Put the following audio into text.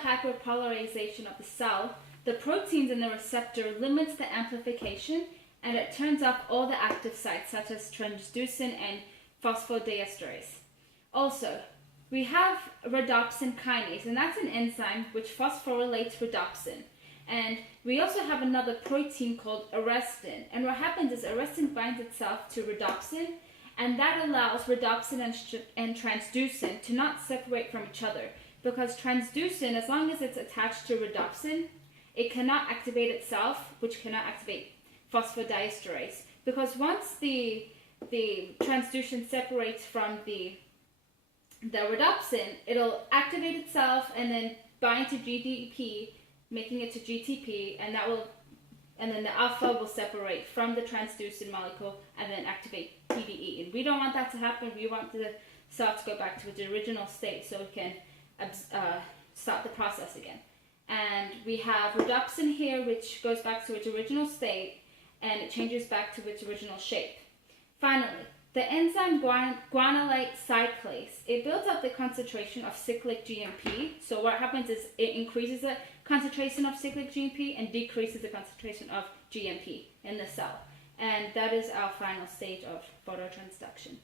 hyperpolarization of the cell, the proteins in the receptor limits the amplification, and it turns off all the active sites such as transducin and phosphodiesterase. Also, we have rhodopsin kinase, and that's an enzyme which phosphorylates rhodopsin. And we also have another protein called arrestin. And what happens is arrestin binds itself to rhodopsin, and that allows rhodopsin and transducin to not separate from each other. Because transducin, as long as it's attached to rhodopsin, it cannot activate itself, which cannot activate phosphodiesterase. Because once the transducin separates from the rhodopsin, it'll activate itself and then bind to GDP, making it to GTP, and then the alpha will separate from the transducin molecule and then activate PDE. And we don't want that to happen. We want the cell to go back to its original state so it can start the process again. And we have rhodopsin here, which goes back to its original state, and it changes back to its original shape. Finally, the enzyme guanylate cyclase, it builds up the concentration of cyclic GMP. So what happens is it increases the concentration of cyclic GMP and decreases the concentration of GMP in the cell. And that is our final stage of phototransduction.